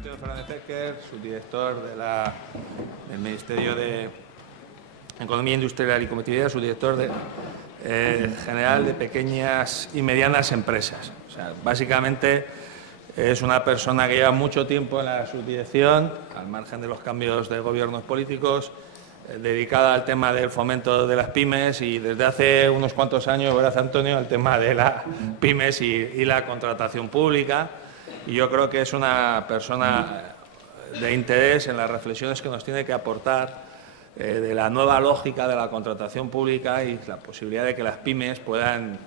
Antonio Fernández Ecker, subdirector del Ministerio de Economía Industrial y Competitividad, subdirector general de pequeñas y medianas empresas. O sea, básicamente es una persona que lleva mucho tiempo en la subdirección, al margen de los cambios de gobiernos políticos, dedicada al tema del fomento de las pymes y desde hace unos cuantos años, ¿verdad, Antonio?, al tema de las pymes y la contratación pública. Y yo creo que es una persona de interés en las reflexiones que nos tiene que aportar de la nueva lógica de la contratación pública y la posibilidad de que las pymes puedan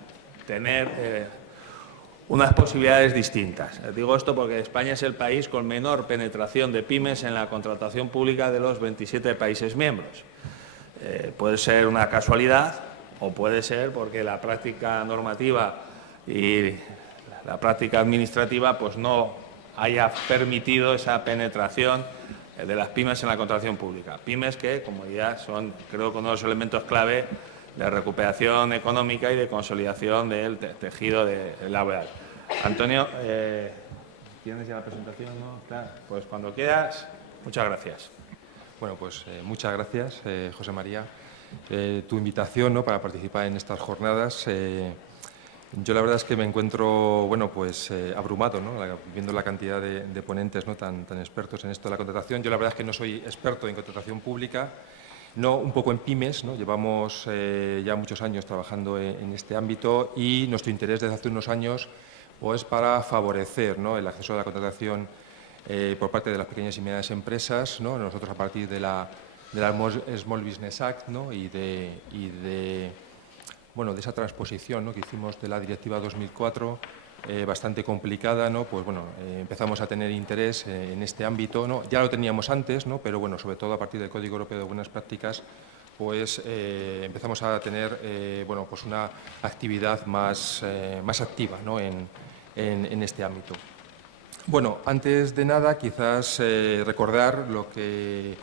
tener unas posibilidades distintas. Digo esto porque España es el país con menor penetración de pymes en la contratación pública de los 27 países miembros. Puede ser una casualidad o puede ser porque la práctica normativa y la práctica administrativa pues no haya permitido esa penetración de las pymes en la contratación pública. Pymes que, como ya son, creo que uno de los elementos clave de recuperación económica y de consolidación del tejido laboral. Antonio, ¿tienes ya la presentación? ¿No? Claro, pues cuando quieras, muchas gracias. Bueno, pues muchas gracias, José María. Tu invitación, ¿no?, para participar en estas jornadas. Yo la verdad es que me encuentro, bueno, pues abrumado, ¿no?, viendo la cantidad de ponentes, ¿no?, tan expertos en esto de la contratación. Yo la verdad es que no soy experto en contratación pública, no, un poco en pymes, ¿no? Llevamos ya muchos años trabajando en este ámbito y nuestro interés desde hace unos años pues para favorecer, ¿no?, el acceso a la contratación por parte de las pequeñas y medianas empresas, ¿no? Nosotros a partir de la Small Business Act, ¿no?, y de esa transposición, ¿no?, que hicimos de la Directiva 2004, bastante complicada, ¿no? Pues bueno, empezamos a tener interés en este ámbito, ¿no? Ya lo teníamos antes, ¿no?, pero bueno, sobre todo a partir del Código Europeo de Buenas Prácticas, pues empezamos a tener pues una actividad más activa, ¿no?, en este ámbito. Bueno, antes de nada, quizás recordar lo que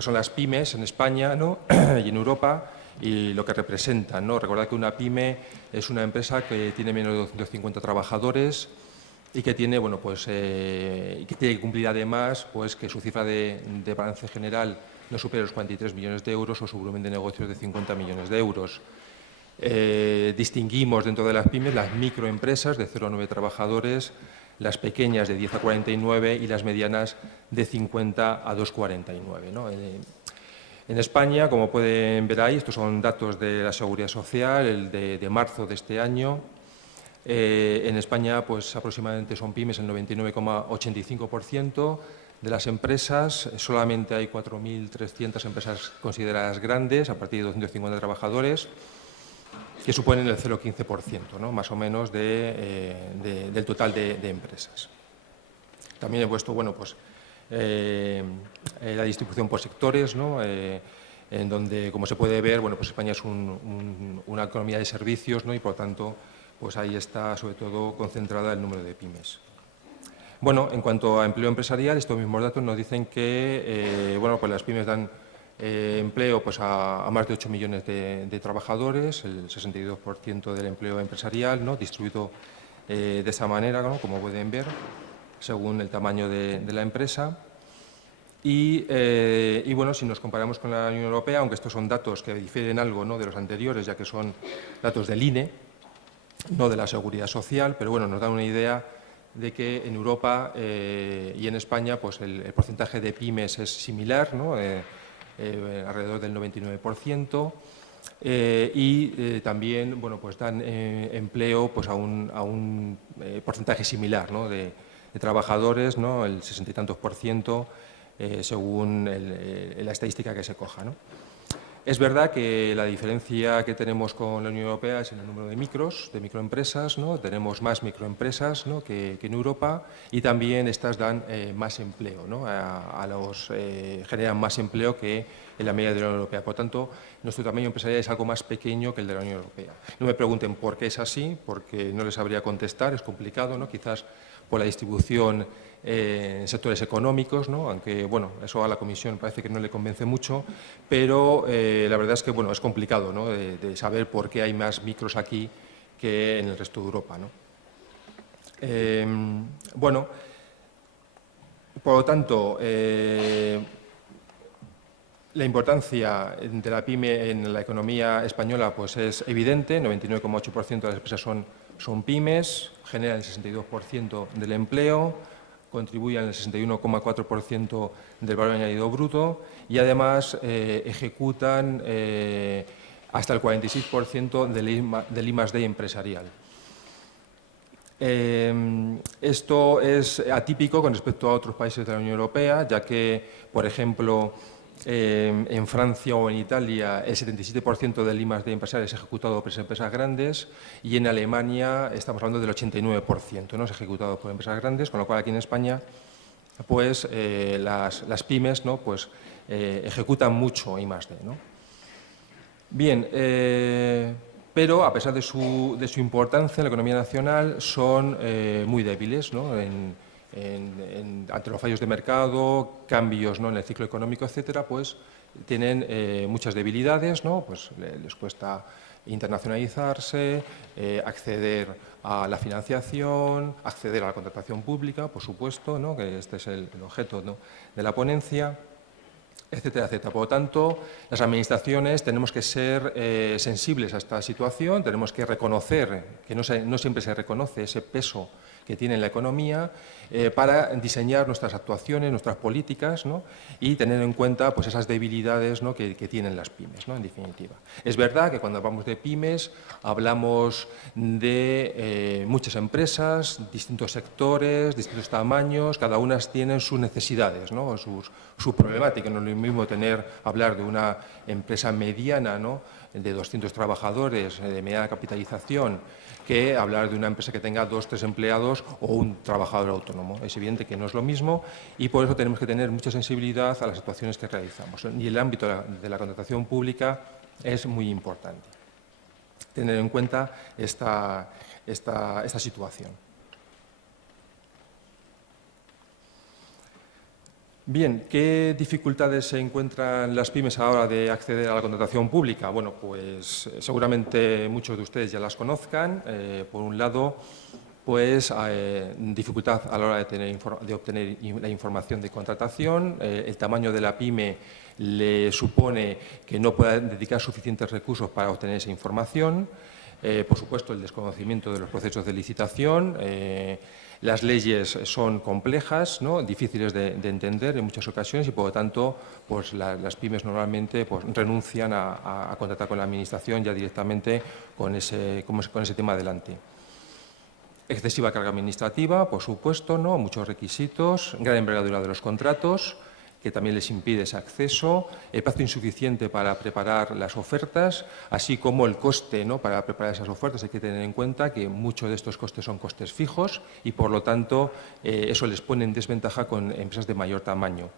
son las pymes en España, ¿no?, y en Europa, y lo que representan, ¿no? Recordad que una pyme es una empresa que tiene menos de 250 trabajadores y que tiene, bueno, pues, que tiene que cumplir además pues, que su cifra de balance general no supere los 43 millones de euros o su volumen de negocios de 50 millones de euros. Distinguimos dentro de las pymes las microempresas de 0 a 9 trabajadores, las pequeñas de 10 a 49 y las medianas de 50 a 249, ¿no? En España, como pueden ver ahí, estos son datos de la Seguridad Social, el de marzo de este año. En España, pues aproximadamente son pymes el 99,85% de las empresas. Solamente hay 4.300 empresas consideradas grandes, a partir de 250 trabajadores, que suponen el 0,15%, ¿no?, más o menos del total de empresas. También he puesto, bueno, pues la distribución por sectores, ¿no?, en donde, como se puede ver, bueno, pues España es una economía de servicios, ¿no?, y por tanto, pues ahí está sobre todo concentrada el número de pymes. Bueno, en cuanto a empleo empresarial, estos mismos datos nos dicen que bueno, pues las pymes dan empleo pues a más de 8 millones de trabajadores, el 62% del empleo empresarial, ¿no?, distribuido de esa manera, ¿no?, como pueden ver, según el tamaño de la empresa. Y bueno, si nos comparamos con la Unión Europea, aunque estos son datos que difieren algo, ¿no?, de los anteriores, ya que son datos del INE, no de la Seguridad Social, pero bueno, nos dan una idea de que en Europa y en España pues el porcentaje de pymes es similar, ¿no?, alrededor del 99%, y también, bueno, pues dan empleo pues a un porcentaje similar, ¿no?, de trabajadores, ¿no?, el 60 y tantos %, según la estadística que se coja, ¿no? Es verdad que la diferencia que tenemos con la Unión Europea es en el número de microempresas, ¿no? Tenemos más microempresas, ¿no?, que en Europa, y también estas dan más empleo, ¿no?, generan más empleo que en la media de la Unión Europea. Por tanto, nuestro tamaño empresarial es algo más pequeño que el de la Unión Europea. No me pregunten por qué es así, porque no les sabría contestar, es complicado, ¿no?, quizás por la distribución en sectores económicos, ¿no?, aunque bueno, eso a la Comisión parece que no le convence mucho, pero la verdad es que bueno, es complicado, ¿no?, de saber por qué hay más micros aquí que en el resto de Europa, ¿no? Bueno, Por lo tanto, la importancia de la PYME en la economía española pues es evidente. 99,8% de las empresas son pymes, generan el 62% del empleo, contribuyen el 61,4% del valor añadido bruto y además ejecutan hasta el 46% del I+D empresarial. Esto es atípico con respecto a otros países de la Unión Europea, ya que, por ejemplo, en Francia o en Italia el 77% del I+D empresarial es ejecutado por empresas grandes y en Alemania estamos hablando del 89%, ¿no? Es ejecutado por empresas grandes, con lo cual aquí en España pues, las pymes, ¿no? Pues, ejecutan mucho I+D, ¿no? Bien, pero a pesar de su importancia en la economía nacional son muy débiles, ¿no? Ante los fallos de mercado, cambios, ¿no? En el ciclo económico, etcétera, pues tienen muchas debilidades, ¿no? Pues les cuesta internacionalizarse, acceder a la financiación, acceder a la contratación pública, por supuesto, ¿no? Que este es el objeto, ¿no? De la ponencia, etcétera, etcétera. Por lo tanto, las administraciones tenemos que ser sensibles a esta situación, tenemos que reconocer, que no siempre se reconoce ese peso que tiene en la economía, para diseñar nuestras actuaciones, nuestras políticas, ¿no? Y tener en cuenta pues, esas debilidades, ¿no? que tienen las pymes, ¿no? En definitiva. Es verdad que cuando hablamos de pymes hablamos de muchas empresas, distintos sectores, distintos tamaños, cada una tiene sus necesidades, ¿no? Su problemática. No es lo mismo hablar de una empresa mediana, ¿no? De 200 trabajadores, de mediana capitalización, que hablar de una empresa que tenga 2 o 3 empleados o un trabajador autónomo. Es evidente que no es lo mismo y por eso tenemos que tener mucha sensibilidad a las actuaciones que realizamos. Y el ámbito de la contratación pública es muy importante. Tener en cuenta esta situación. Bien, ¿qué dificultades se encuentran las pymes a la hora de acceder a la contratación pública? Bueno, pues seguramente muchos de ustedes ya las conozcan. Por un lado, pues dificultad a la hora de obtener la información de contratación. El tamaño de la pyme le supone que no pueda dedicar suficientes recursos para obtener esa información. Por supuesto, el desconocimiento de los procesos de licitación. Las leyes son complejas, ¿no? Difíciles de entender en muchas ocasiones y, por lo tanto, pues las pymes normalmente pues, renuncian a contratar con la Administración ya directamente con ese tema adelante. Excesiva carga administrativa, por supuesto, ¿no? Muchos requisitos, gran envergadura de los contratos, que también les impide ese acceso, el plazo insuficiente para preparar las ofertas, así como el coste, ¿no? Para preparar esas ofertas. Hay que tener en cuenta que muchos de estos costes son costes fijos y, por lo tanto, eso les pone en desventaja con empresas de mayor tamaño.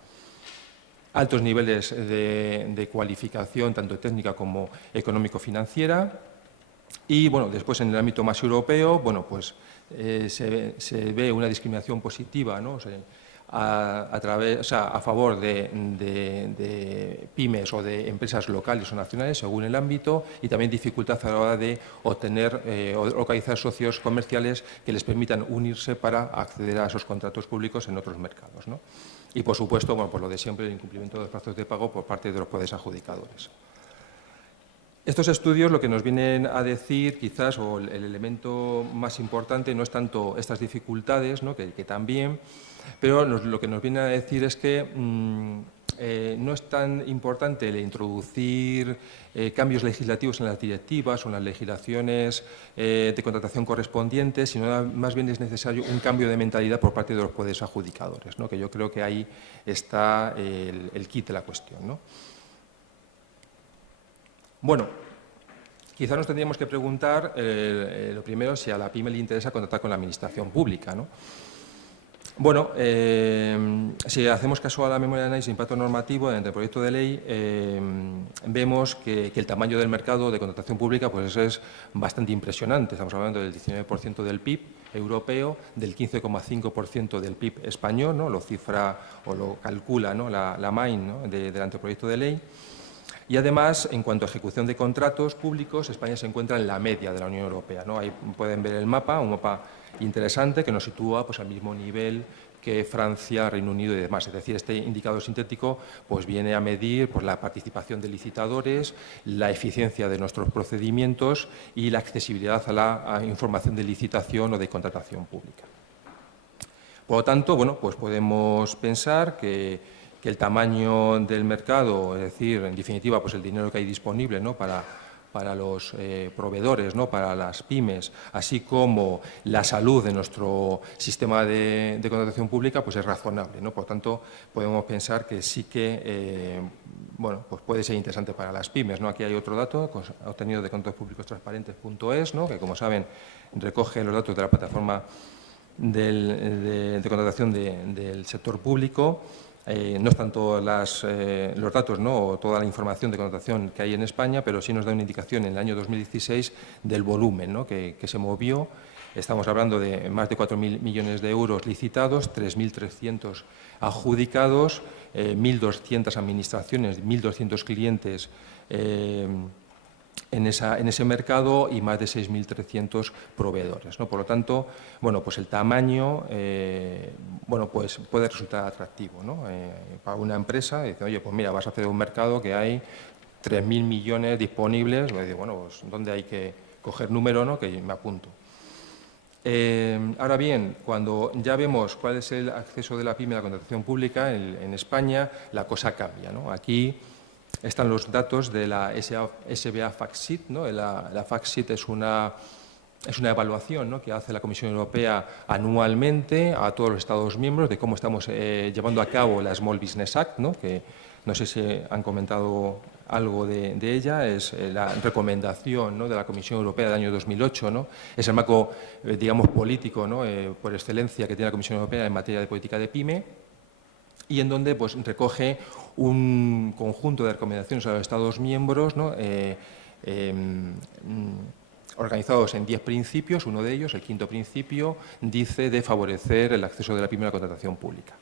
Altos niveles de cualificación, tanto técnica como económico-financiera. Y, bueno, después en el ámbito más europeo, bueno, pues se ve una discriminación positiva, ¿no? A favor de pymes o de empresas locales o nacionales, según el ámbito, y también dificultad a la hora de obtener o localizar socios comerciales que les permitan unirse para acceder a esos contratos públicos en otros mercados, ¿no? Y, por supuesto, bueno, pues lo de siempre, el incumplimiento de los plazos de pago por parte de los poderes adjudicadores. Estos estudios lo que nos vienen a decir, quizás, o el elemento más importante, no es tanto estas dificultades, ¿no? que también, pero lo que nos viene a decir es que no es tan importante el introducir cambios legislativos en las directivas o en las legislaciones de contratación correspondientes, sino más bien es necesario un cambio de mentalidad por parte de los poderes adjudicadores, ¿no? Que yo creo que ahí está el quid de la cuestión, ¿no? Bueno, quizá nos tendríamos que preguntar, lo primero, si a la pyme le interesa contratar con la administración pública, ¿no? Bueno, si hacemos caso a la memoria de análisis de impacto normativo del proyecto de ley, vemos que el tamaño del mercado de contratación pública pues es bastante impresionante. Estamos hablando del 19% del PIB europeo, del 15,5% del PIB español, ¿no? Lo cifra o lo calcula, ¿no? la MAIN, ¿no? del anteproyecto de ley. Y además, en cuanto a ejecución de contratos públicos, España se encuentra en la media de la Unión Europea, ¿no? Ahí pueden ver el mapa, un mapa interesante que nos sitúa pues, al mismo nivel que Francia, Reino Unido y demás. Es decir, este indicador sintético pues, viene a medir pues, la participación de licitadores, la eficiencia de nuestros procedimientos y la accesibilidad a la información de licitación o de contratación pública. Por lo tanto, bueno, pues podemos pensar que el tamaño del mercado, es decir, en definitiva, pues el dinero que hay disponible, ¿no?, para los proveedores, ¿no?, para las pymes, así como la salud de nuestro sistema de contratación pública, pues es razonable, ¿no? Por tanto, podemos pensar que sí que bueno, pues puede ser interesante para las pymes, ¿no? Aquí hay otro dato obtenido de contratospublicostransparentes.es, ¿no?, que, como saben, recoge los datos de la plataforma de contratación del sector público. No es tanto los datos, ¿no?, o toda la información de contratación que hay en España, pero sí nos da una indicación en el año 2016 del volumen, ¿no?, que se movió. Estamos hablando de más de 4.000 millones de euros licitados, 3.300 adjudicados, 1.200 administraciones, 1.200 clientes en ese mercado y más de 6.300 proveedores, ¿no? Por lo tanto, bueno, pues el tamaño bueno, pues puede resultar atractivo, ¿no? Para una empresa, dice, oye, pues mira, vas a hacer un mercado que hay 3.000 millones disponibles, pues, bueno, pues ¿dónde hay que coger número, no?, que me apunto? Ahora bien, cuando ya vemos cuál es el acceso de la pyme a la contratación pública en España, la cosa cambia, ¿no? Aquí están los datos de la SBA FactSheet, ¿no? La FactSheet es una evaluación, ¿no?, que hace la Comisión Europea anualmente a todos los Estados miembros de cómo estamos llevando a cabo la Small Business Act, ¿no?, que no sé si han comentado algo de ella, es la recomendación, ¿no?, de la Comisión Europea del año 2008, ¿no? Es el marco, digamos, político, ¿no?, por excelencia que tiene la Comisión Europea en materia de política de pyme, y en donde pues, recoge un conjunto de recomendaciones a los Estados miembros, ¿no?, organizados en 10 principios. Uno de ellos, el quinto principio, dice de favorecer el acceso de la pyme a la contratación pública.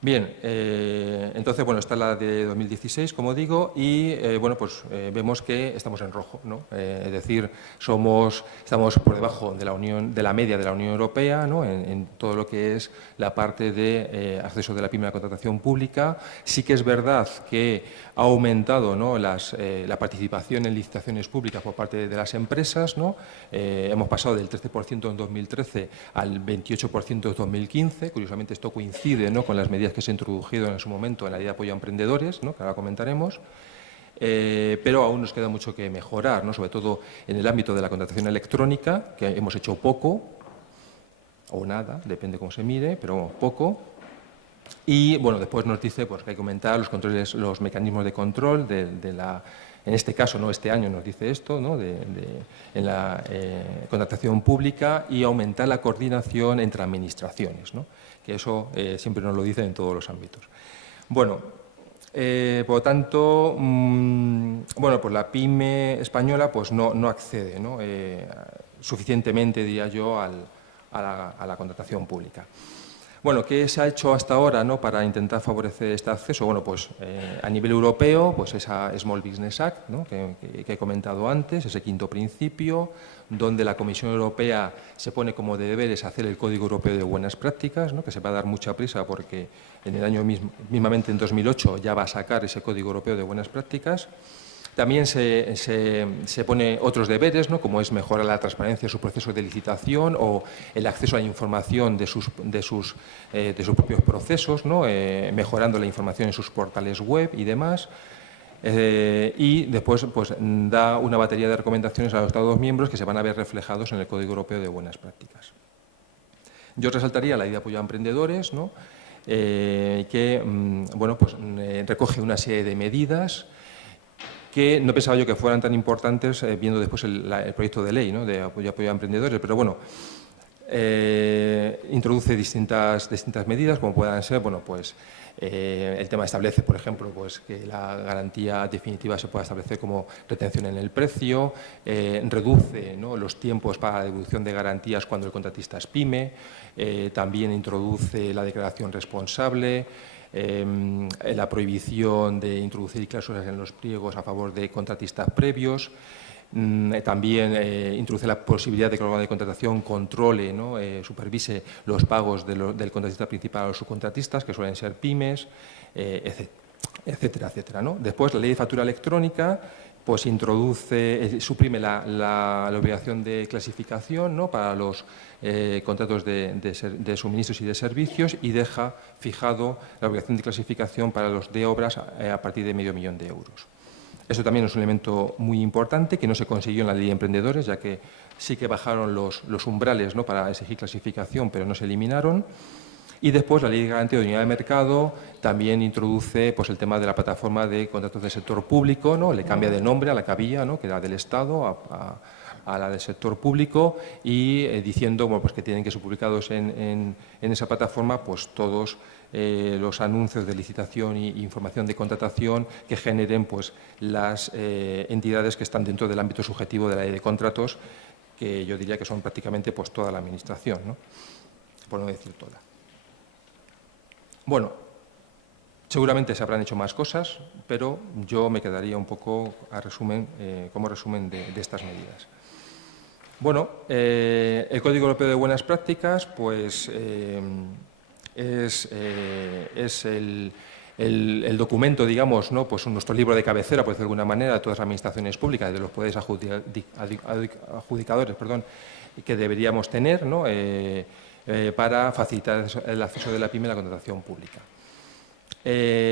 Bien, entonces, bueno, está la de 2016, como digo, y bueno, pues vemos que estamos en rojo, ¿no? Es decir, estamos por debajo de la media de la Unión Europea, ¿no?, en todo lo que es la parte de acceso de la pyme a la contratación pública. Sí que es verdad que ha aumentado, ¿no?, la participación en licitaciones públicas por parte de las empresas, ¿no? Hemos pasado del 13% en 2013 al 28% en 2015. Curiosamente, esto coincide, ¿no?, con las medidas que se ha introducido en su momento en la Ley de Apoyo a Emprendedores, ¿no?, que ahora comentaremos, pero aún nos queda mucho que mejorar, ¿no?, sobre todo en el ámbito de la contratación electrónica, que hemos hecho poco o nada, depende cómo se mire, pero poco. Y bueno, después nos dice pues, que hay que aumentar los controles, los mecanismos de control en este caso, no este año nos dice esto, ¿no?, en la contratación pública, y aumentar la coordinación entre administraciones, ¿no?, que eso siempre nos lo dicen en todos los ámbitos. Bueno, por lo tanto, bueno, pues la pyme española pues no accede, ¿no?, suficientemente, diría yo, a la contratación pública. Bueno, ¿qué se ha hecho hasta ahora, ¿no?, para intentar favorecer este acceso? Bueno, pues a nivel europeo, pues esa Small Business Act, ¿no?, que he comentado antes, ese quinto principio, donde la Comisión Europea se pone como deberes hacer el Código Europeo de Buenas Prácticas, ¿no?, que se va a dar mucha prisa porque en el año mismamente en 2008 ya va a sacar ese Código Europeo de Buenas Prácticas. También se pone otros deberes, ¿no?, como es mejorar la transparencia de sus procesos de licitación o el acceso a la información de sus propios procesos, ¿no?, mejorando la información en sus portales web y demás. Y después pues, da una batería de recomendaciones a los Estados miembros que se van a ver reflejados en el Código Europeo de Buenas Prácticas. Yo resaltaría la Ley de Apoyo a Emprendedores, ¿no?, que bueno, pues, recoge una serie de medidas que no pensaba yo que fueran tan importantes viendo después el proyecto de ley, ¿no?, de apoyo a emprendedores, pero bueno, introduce distintas medidas, como puedan ser, bueno, pues el tema establece, por ejemplo, pues que la garantía definitiva se pueda establecer como retención en el precio, reduce, ¿no?, los tiempos para la devolución de garantías cuando el contratista es pyme, también introduce la declaración responsable, la prohibición de introducir cláusulas en los pliegos a favor de contratistas previos, También introduce la posibilidad de que el órgano de contratación controle, ¿no? Supervise los pagos del contratista principal a los subcontratistas, que suelen ser pymes, etcétera, etcétera, ¿no? Después, la ley de factura electrónica pues suprime la obligación de clasificación, ¿no? Para los contratos de suministros y de servicios, y deja fijado la obligación de clasificación para los de obras a partir de €500.000. Eso también es un elemento muy importante que no se consiguió en la ley de emprendedores, ya que sí que bajaron los umbrales, ¿no? Para exigir clasificación, pero no se eliminaron. Y después la Ley de Garantía de Unidad de Mercado también introduce pues, el tema de la plataforma de contratos del sector público, ¿no? Le cambia de nombre a la que había, ¿no? Que era del Estado a la del sector público, y diciendo bueno, pues que tienen que ser publicados en esa plataforma pues, todos los anuncios de licitación e información de contratación que generen pues, las entidades que están dentro del ámbito subjetivo de la Ley de Contratos, que yo diría que son prácticamente pues, toda la Administración, ¿no? Por no decir toda. Bueno, seguramente se habrán hecho más cosas, pero yo me quedaría un poco como resumen de estas medidas. Bueno, el Código Europeo de Buenas Prácticas pues, es el documento, digamos, ¿no? Pues nuestro libro de cabecera, por decirlo de alguna manera, de todas las administraciones públicas, de los poderes adjudicadores, que deberíamos tener, ¿no? Para facilitar el acceso de la PYME a la contratación pública.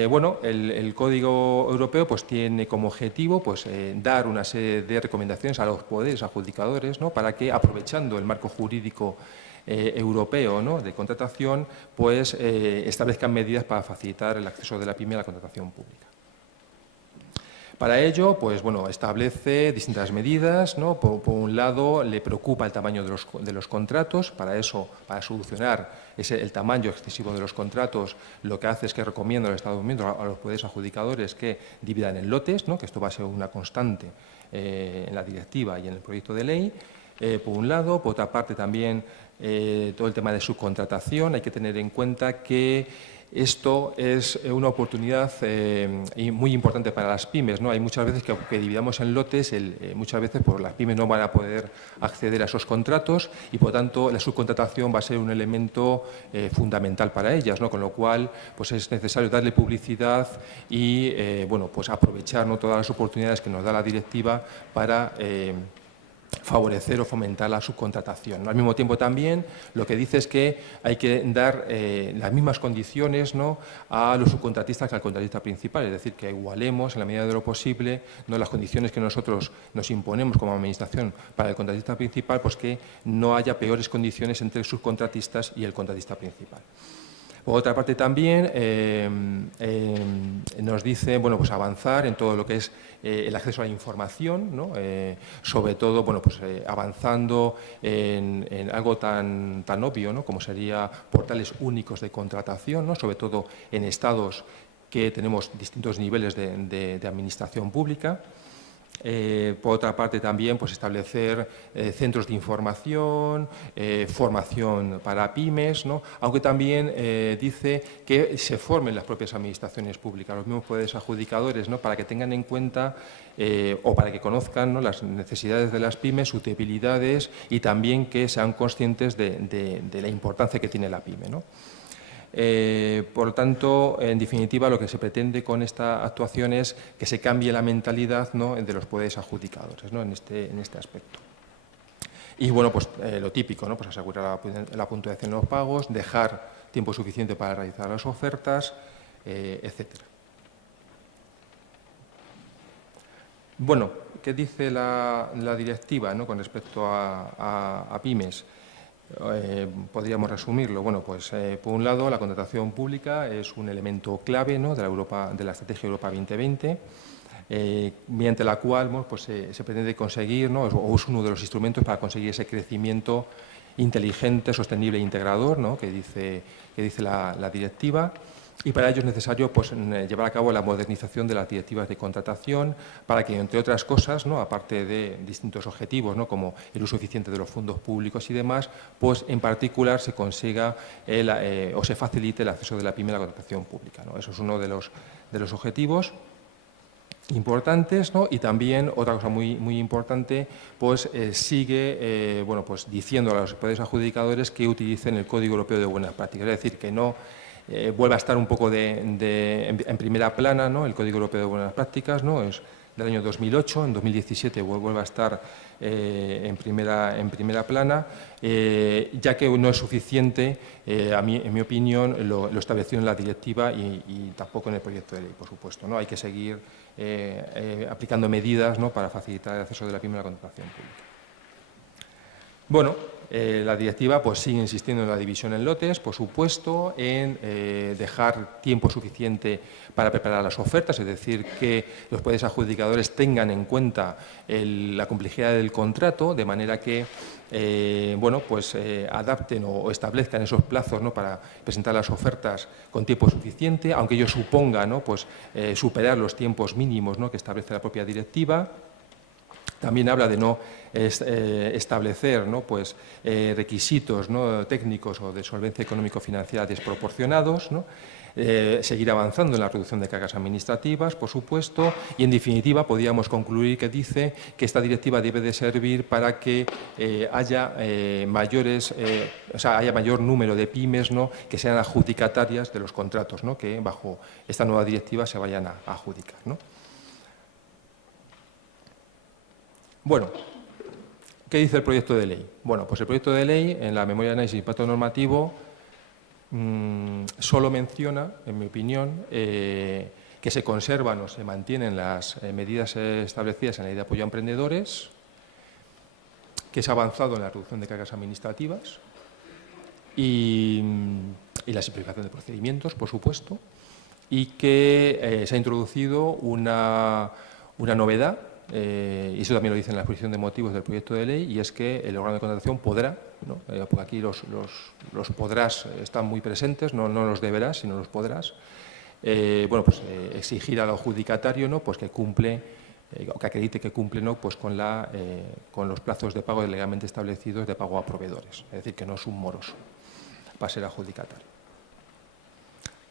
Bueno, el Código Europeo pues, tiene como objetivo pues, dar una serie de recomendaciones a los poderes adjudicadores, ¿no? Para que, aprovechando el marco jurídico europeo, ¿no? De contratación, pues, establezcan medidas para facilitar el acceso de la PYME a la contratación pública. Para ello, pues, bueno, establece distintas medidas, ¿no? Por un lado, le preocupa el tamaño de los contratos. Para eso, para solucionar el tamaño excesivo de los contratos, lo que hace es que recomienda a los Estados miembros, a los poderes adjudicadores, que dividan en lotes, ¿no? Que esto va a ser una constante en la directiva y en el proyecto de ley, por un lado. Por otra parte, también todo el tema de subcontratación. Hay que tener en cuenta que esto es una oportunidad muy importante para las pymes, ¿no? Hay muchas veces que, aunque dividamos en lotes, muchas veces pues, las pymes no van a poder acceder a esos contratos, y, por tanto, la subcontratación va a ser un elemento fundamental para ellas, ¿no? Con lo cual pues, es necesario darle publicidad y bueno, pues, aprovechar, ¿no? Todas las oportunidades que nos da la directiva para favorecer o fomentar la subcontratación, ¿no? Al mismo tiempo, también lo que dice es que hay que dar las mismas condiciones, ¿no? A los subcontratistas que al contratista principal, es decir, que igualemos en la medida de lo posible, ¿no? Las condiciones que nosotros nos imponemos como Administración para el contratista principal, pues que no haya peores condiciones entre subcontratistas y el contratista principal. Por otra parte, también nos dice bueno, pues avanzar en todo lo que es el acceso a la información, ¿no? Sobre todo bueno, pues, avanzando en algo tan obvio, ¿no? Como sería portales únicos de contratación, ¿no? Sobre todo en estados que tenemos distintos niveles de administración pública. Por otra parte, también pues, establecer centros de información, formación para pymes, ¿no? Aunque también dice que se formen las propias administraciones públicas, los mismos poderes adjudicadores, ¿no? Para que tengan en cuenta o para que conozcan, ¿no? Las necesidades de las pymes, sus debilidades, y también que sean conscientes de la importancia que tiene la pyme, ¿no? Por lo tanto, en definitiva, lo que se pretende con esta actuación es que se cambie la mentalidad, ¿no? De los poderes adjudicadores, ¿no? en este aspecto. Y bueno, pues lo típico, ¿no? Pues asegurar la puntuación de los pagos, dejar tiempo suficiente para realizar las ofertas, etcétera. Bueno, ¿qué dice la directiva, ¿no? Con respecto a pymes? Podríamos resumirlo. Bueno, pues por un lado, la contratación pública es un elemento clave, ¿no? de la Estrategia Europa 2020, mediante la cual bueno, pues, se pretende conseguir, ¿no? O es uno de los instrumentos para conseguir ese crecimiento inteligente, sostenible e integrador, ¿no? que dice la directiva. Y para ello es necesario pues, llevar a cabo la modernización de las directivas de contratación, para que, entre otras cosas, ¿no? Aparte de distintos objetivos, ¿no? Como el uso eficiente de los fondos públicos y demás, pues en particular se consiga o se facilite el acceso de la PYME a la contratación pública, ¿no? Eso es uno de los objetivos. importantes, ¿no? Y también, otra cosa muy importante, pues sigue bueno, pues, diciendo a los poderes adjudicadores que utilicen el Código Europeo de Buenas Prácticas, es decir, que no vuelva a estar un poco en primera plana, ¿no? El Código Europeo de Buenas Prácticas, ¿no? Es del año 2008, en 2017 vuelve a estar en primera plana, ya que no es suficiente, en mi opinión, lo establecido en la directiva y tampoco en el proyecto de ley, por supuesto, ¿no? Hay que seguir aplicando medidas, ¿no? Para facilitar el acceso de la PYME a la contratación pública. Bueno, la directiva pues, sigue insistiendo en la división en lotes, por supuesto, en dejar tiempo suficiente para preparar las ofertas, es decir, que los poderes adjudicadores tengan en cuenta la complejidad del contrato, de manera que bueno, pues, adapten o establezcan esos plazos, ¿no? Para presentar las ofertas con tiempo suficiente, aunque ello suponga, ¿no? Pues, superar los tiempos mínimos, ¿no? Que establece la propia directiva. También habla de no establecer, ¿no? Pues, requisitos, ¿no? Técnicos o de solvencia económico-financiera desproporcionados, ¿no? Seguir avanzando en la reducción de cargas administrativas, por supuesto, y en definitiva podríamos concluir que dice que esta directiva debe de servir para que haya haya mayor número de pymes, ¿no? Que sean adjudicatarias de los contratos, ¿no? Que bajo esta nueva directiva se vayan a adjudicar, ¿no? Bueno, ¿qué dice el proyecto de ley? Bueno, pues el proyecto de ley, en la memoria de análisis de impacto normativo, solo menciona, en mi opinión, que se conservan o se mantienen las medidas establecidas en la ley de apoyo a emprendedores, que se ha avanzado en la reducción de cargas administrativas y la simplificación de procedimientos, por supuesto, y que se ha introducido una novedad, y eso también lo dice en la exposición de motivos del proyecto de ley, y es que el órgano de contratación podrá, ¿no? Porque aquí los podrás están muy presentes, no los deberás, sino los podrás, bueno, pues, exigir al adjudicatario, ¿no? Pues que cumple, o que acredite que cumple, ¿no? Pues con los plazos de pago legalmente establecidos de pago a proveedores, es decir, que no es un moroso para ser adjudicatario.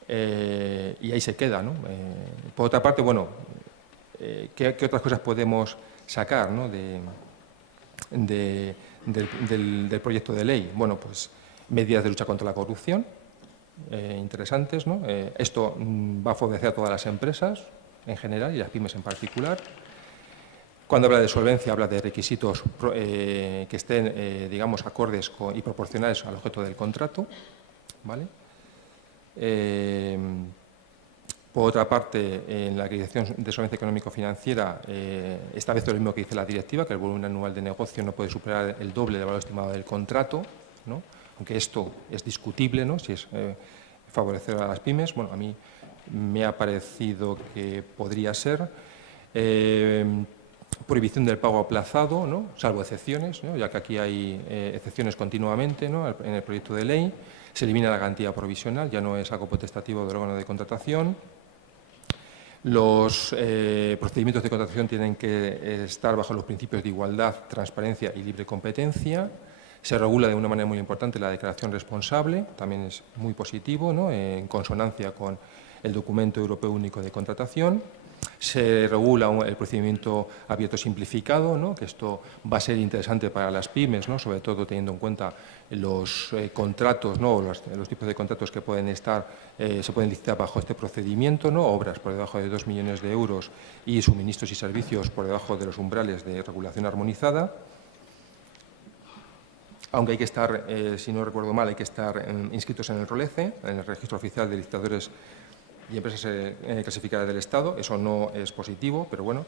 Y ahí se queda, ¿no? Por otra parte, bueno, ¿qué otras cosas podemos sacar, ¿no? del proyecto de ley? Bueno, pues medidas de lucha contra la corrupción, interesantes, ¿no? Esto va a favorecer a todas las empresas en general y las pymes en particular. Cuando habla de solvencia, habla de requisitos que estén, digamos, acordes y proporcionales al objeto del contrato, ¿vale? Por otra parte, en la acreditación de solvencia económico-financiera establece lo mismo que dice la directiva, que el volumen anual de negocio no puede superar el doble del valor estimado del contrato, ¿no? Aunque esto es discutible, ¿no? Si es favorecer a las pymes. Bueno, a mí me ha parecido que podría ser. Prohibición del pago aplazado, ¿no? Salvo excepciones, ¿no? Ya que aquí hay excepciones continuamente, ¿no? En el proyecto de ley. Se elimina la garantía provisional, ya no es algo potestativo del órgano de contratación. Los procedimientos de contratación tienen que estar bajo los principios de igualdad, transparencia y libre competencia. Se regula de una manera muy importante la declaración responsable, también es muy positivo, ¿no? En consonancia con el documento europeo único de contratación. Se regula el procedimiento abierto simplificado, ¿no? Que esto va a ser interesante para las pymes, ¿no? Sobre todo teniendo en cuenta los contratos, ¿no? Los tipos de contratos que pueden estar, se pueden licitar bajo este procedimiento, ¿no? Obras por debajo de 2 millones de euros y suministros y servicios por debajo de los umbrales de regulación armonizada. Aunque hay que estar, si no recuerdo mal, hay que estar inscritos en el ROLECE, en el Registro Oficial de Licitadores y Empresas Clasificadas del Estado. Eso no es positivo, pero bueno,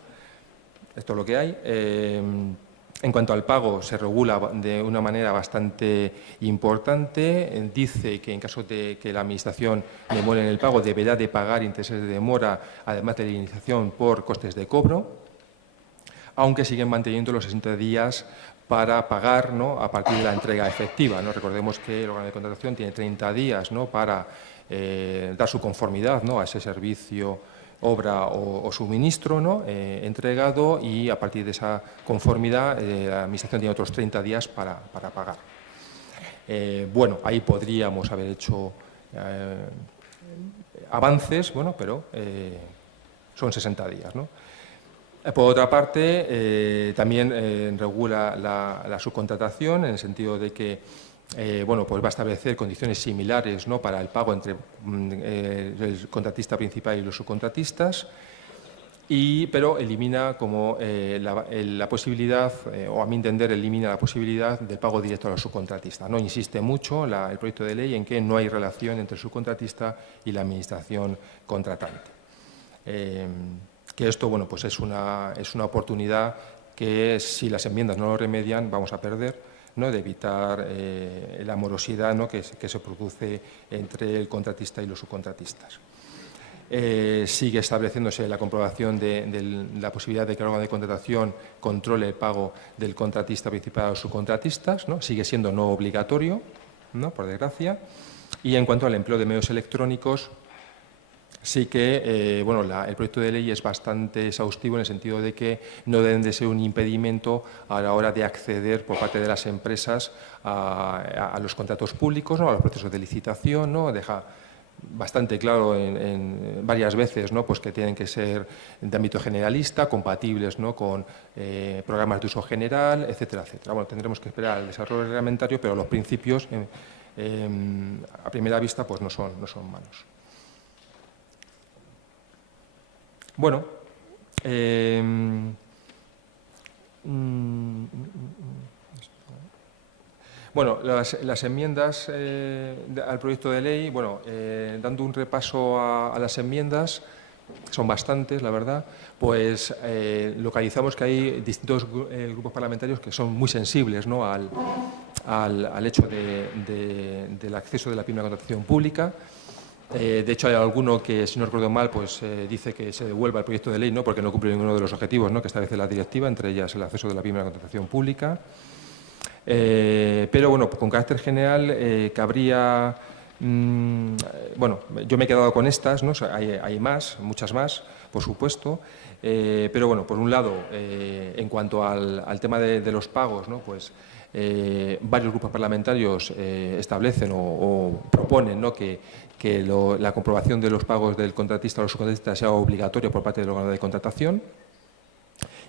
esto es lo que hay. En cuanto al pago, se regula de una manera bastante importante. Dice que en caso de que la Administración demore en el pago, deberá de pagar intereses de demora, además de la indemnización por costes de cobro, aunque siguen manteniendo los 60 días para pagar, ¿no? A partir de la entrega efectiva, ¿no? Recordemos que el órgano de contratación tiene 30 días, ¿no? Para dar su conformidad, ¿no? A ese servicio, obra o suministro, ¿no? Entregado, y a partir de esa conformidad la Administración tiene otros 30 días para pagar. Bueno, ahí podríamos haber hecho avances, bueno, pero son 60 días, ¿no? Por otra parte, también regula la subcontratación en el sentido de que bueno, pues va a establecer condiciones similares, ¿no?, para el pago entre el contratista principal y los subcontratistas, pero elimina como la posibilidad, o a mi entender elimina la posibilidad del pago directo a los subcontratistas. No insiste mucho el proyecto de ley en que no hay relación entre el subcontratista y la administración contratante. Que esto, bueno, pues es una oportunidad que, si las enmiendas no lo remedian, vamos a perder, ¿no?, de evitar la morosidad, ¿no?, que se produce entre el contratista y los subcontratistas. Sigue estableciéndose la comprobación de la posibilidad de que el órgano de contratación controle el pago del contratista principal a los subcontratistas, ¿no? Sigue siendo no obligatorio, ¿no?, por desgracia. Y en cuanto al empleo de medios electrónicos, sí que bueno, el proyecto de ley es bastante exhaustivo en el sentido de que no deben de ser un impedimento a la hora de acceder por parte de las empresas a los contratos públicos, ¿no?, a los procesos de licitación, ¿no? Deja bastante claro varias veces, ¿no?, pues que tienen que ser de ámbito generalista, compatibles, ¿no?, con programas de uso general, etcétera, etcétera. Bueno, tendremos que esperar al desarrollo reglamentario, pero los principios a primera vista pues no son malos. Bueno, bueno, las enmiendas al proyecto de ley, bueno, dando un repaso a las enmiendas, son bastantes, la verdad, pues localizamos que hay distintos grupos parlamentarios que son muy sensibles, ¿no?, al hecho del acceso de la pyme a la contratación pública. De hecho, hay alguno que, si no recuerdo mal, pues dice que se devuelva el proyecto de ley, ¿no?, porque no cumple ninguno de los objetivos, ¿no?, que establece la directiva, entre ellas el acceso de la pyme a la contratación pública. Pero bueno, con carácter general, cabría... bueno, yo me he quedado con estas, ¿no? Hay más, muchas más, por supuesto, pero bueno, por un lado, en cuanto al tema de los pagos, ¿no?, pues varios grupos parlamentarios establecen o proponen, ¿no?, que la comprobación de los pagos del contratista a los subcontratistas sea obligatoria por parte del órgano de contratación,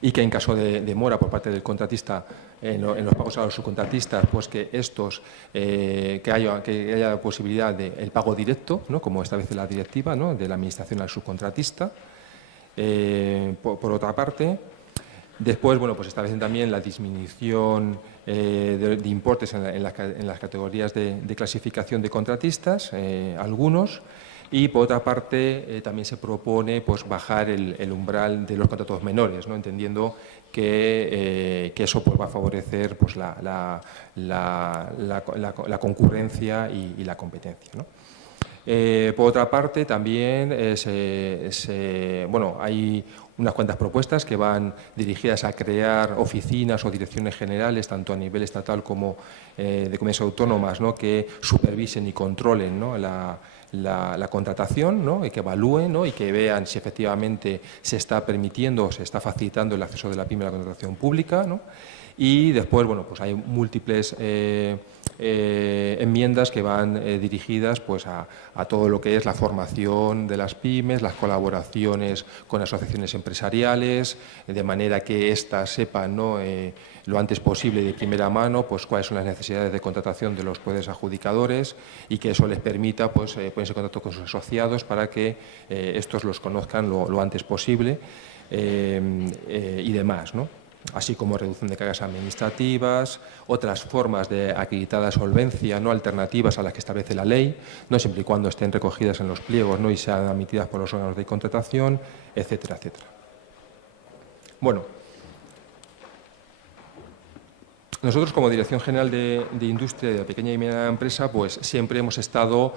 y que en caso de demora por parte del contratista en los pagos a los subcontratistas, pues que estos, que haya posibilidad del pago directo, ¿no?, como establece la directiva, ¿no?, de la administración al subcontratista. Por otra parte, después, bueno, pues establecen también la disminución de importes en las categorías de clasificación de contratistas, algunos. Y, por otra parte, también se propone pues bajar el umbral de los contratos menores, ¿no?, entendiendo que eso pues va a favorecer pues la concurrencia y la competencia, ¿no? Por otra parte, también bueno, hay unas cuantas propuestas que van dirigidas a crear oficinas o direcciones generales, tanto a nivel estatal como de comunidades autónomas, ¿no?, que supervisen y controlen, ¿no?, la contratación, ¿no?, y que evalúen, ¿no?, y que vean si efectivamente se está permitiendo o se está facilitando el acceso de la pyme a la contratación pública, ¿no? Y después, bueno, pues hay múltiples enmiendas que van dirigidas pues a todo lo que es la formación de las pymes, las colaboraciones con asociaciones empresariales, de manera que éstas sepan, ¿no?, lo antes posible de primera mano pues cuáles son las necesidades de contratación de los poderes adjudicadores, y que eso les permita pues ponerse en contacto con sus asociados para que estos los conozcan lo antes posible, y demás, ¿no?, así como reducción de cargas administrativas, otras formas de acreditada solvencia, no alternativas a las que establece la ley, no siempre y cuando estén recogidas en los pliegos, ¿no?, y sean admitidas por los órganos de contratación, etcétera, etcétera. Bueno, nosotros, como Dirección General de Industria y de Pequeña y Mediana Empresa, pues siempre hemos estado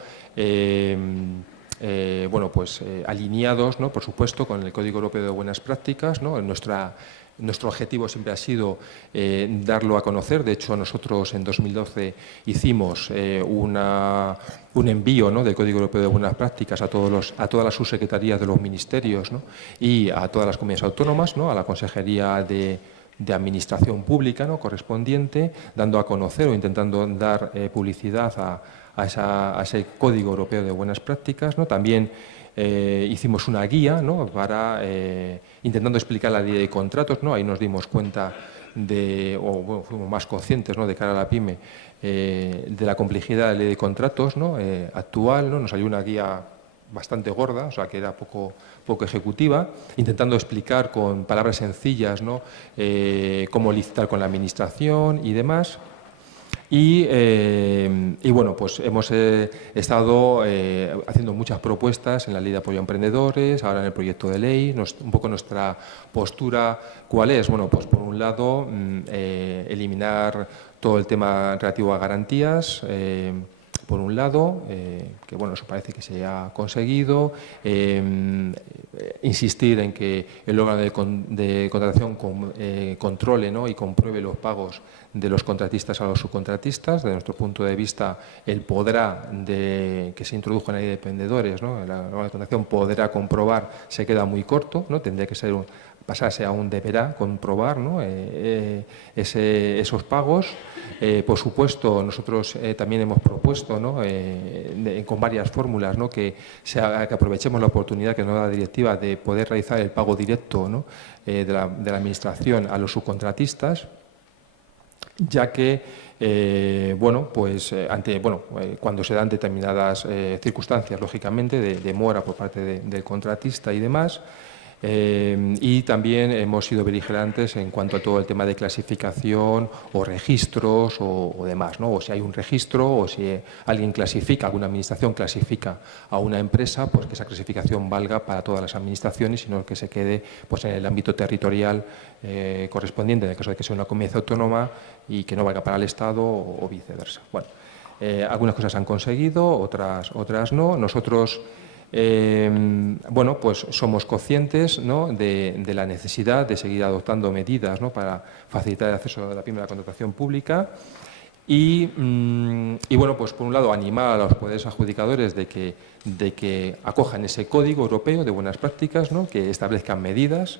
bueno, pues alineados, ¿no?, por supuesto, con el Código Europeo de Buenas Prácticas, ¿no? Nuestro objetivo siempre ha sido darlo a conocer. De hecho, nosotros en 2012 hicimos un envío, ¿no?, del Código Europeo de Buenas Prácticas a todas las subsecretarías de los ministerios, ¿no?, y a todas las comunidades autónomas, ¿no?, a la Consejería de Administración Pública, ¿no?, correspondiente, dando a conocer o intentando dar publicidad a ese Código Europeo de Buenas Prácticas, ¿no? También hicimos una guía, ¿no? Para intentando explicar la ley de contratos, ¿no? Ahí nos dimos cuenta fuimos más conscientes, ¿no? De cara a la pyme de la complejidad de la ley de contratos, ¿no? Actual, ¿no? Nos salió una guía bastante gorda, o sea, que era poco ejecutiva, intentando explicar con palabras sencillas, ¿no? Cómo licitar con la administración y demás. Y bueno, pues hemos estado haciendo muchas propuestas en la Ley de Apoyo a Emprendedores, ahora en el proyecto de ley. Un poco nuestra postura, ¿cuál es? Bueno, pues por un lado, eliminar todo el tema relativo a garantías, por un lado, que bueno, eso parece que se ha conseguido, insistir en que el órgano de contratación controle, ¿no? Y compruebe los pagos de los contratistas a los subcontratistas. Desde nuestro punto de vista, el podrá que se introdujo en la ley de emprendedores, ¿no? El órgano de contratación podrá comprobar, se queda muy corto, ¿no? Tendría que ser pasarse a un deberá comprobar, ¿no? Esos pagos. Por supuesto, nosotros también hemos propuesto, ¿no? Con varias fórmulas, ¿no? Que aprovechemos la oportunidad que nos da la directiva de poder realizar el pago directo, ¿no? de la Administración a los subcontratistas, ya que cuando se dan determinadas circunstancias, lógicamente, de demora por parte del contratista y demás. Y también hemos sido beligerantes en cuanto a todo el tema de clasificación o registros o demás, ¿no? O si hay un registro o si alguien clasifica, alguna administración clasifica a una empresa, pues que esa clasificación valga para todas las administraciones, sino que se quede pues en el ámbito territorial correspondiente, en el caso de que sea una comunidad autónoma, y que no valga para el Estado o viceversa. Bueno, algunas cosas se han conseguido, otras no. Nosotros pues somos conscientes, ¿no? de la necesidad de seguir adoptando medidas, ¿no? Para facilitar el acceso de la pyme a la contratación pública y bueno, pues por un lado animar a los poderes adjudicadores de que acojan ese Código Europeo de Buenas Prácticas, ¿no? Que establezcan medidas.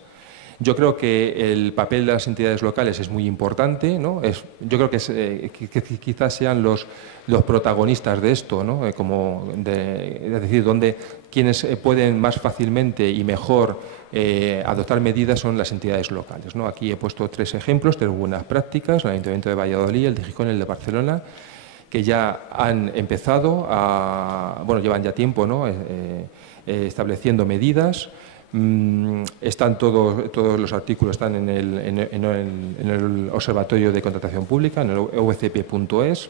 Yo creo que el papel de las entidades locales es muy importante, ¿no? Yo creo que quizás sean los protagonistas de esto, ¿no? Es decir, quienes pueden más fácilmente y mejor adoptar medidas son las entidades locales, ¿no? Aquí he puesto 3 ejemplos, 3 buenas prácticas: el Ayuntamiento de Valladolid, el de Gijón y el de Barcelona, que ya han empezado llevan ya tiempo, ¿no? Estableciendo medidas. Están todos los artículos están en el Observatorio de Contratación Pública, en el ovcp.es.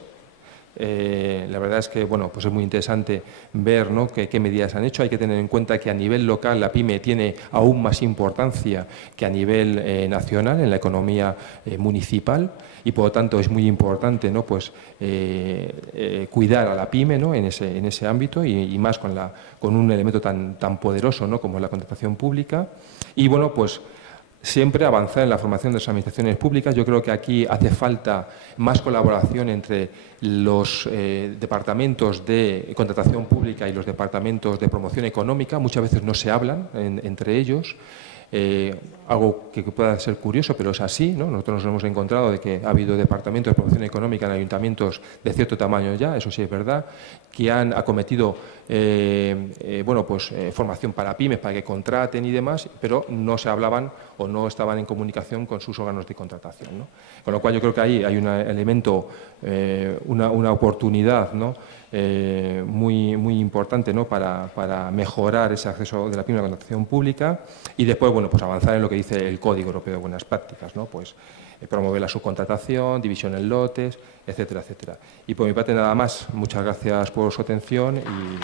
La verdad es que pues es muy interesante ver, ¿no? qué medidas han hecho. Hay que tener en cuenta que a nivel local la pyme tiene aún más importancia que a nivel nacional en la economía municipal, y por lo tanto es muy importante, ¿no? Pues cuidar a la pyme, ¿no? en ese ámbito, y más con un elemento tan poderoso, ¿no? Como la contratación pública. Y bueno, pues siempre avanzar en la formación de las administraciones públicas. Yo creo que aquí hace falta más colaboración entre los departamentos de contratación pública y los departamentos de promoción económica. Muchas veces no se hablan entre ellos. Algo que pueda ser curioso, pero es así, ¿no? Nosotros nos hemos encontrado de que ha habido departamentos de promoción económica en ayuntamientos de cierto tamaño ya, eso sí es verdad, que han acometido formación para pymes, para que contraten y demás, pero no se hablaban o no estaban en comunicación con sus órganos de contratación, ¿no? Con lo cual yo creo que ahí hay un elemento, una oportunidad, ¿no? Muy importante, ¿no? para mejorar ese acceso de la pyme a la contratación pública, y después pues avanzar en lo que dice el Código Europeo de Buenas Prácticas, ¿no? Pues promover la subcontratación, división en lotes, etcétera, etcétera. Y por mi parte nada más. Muchas gracias por su atención y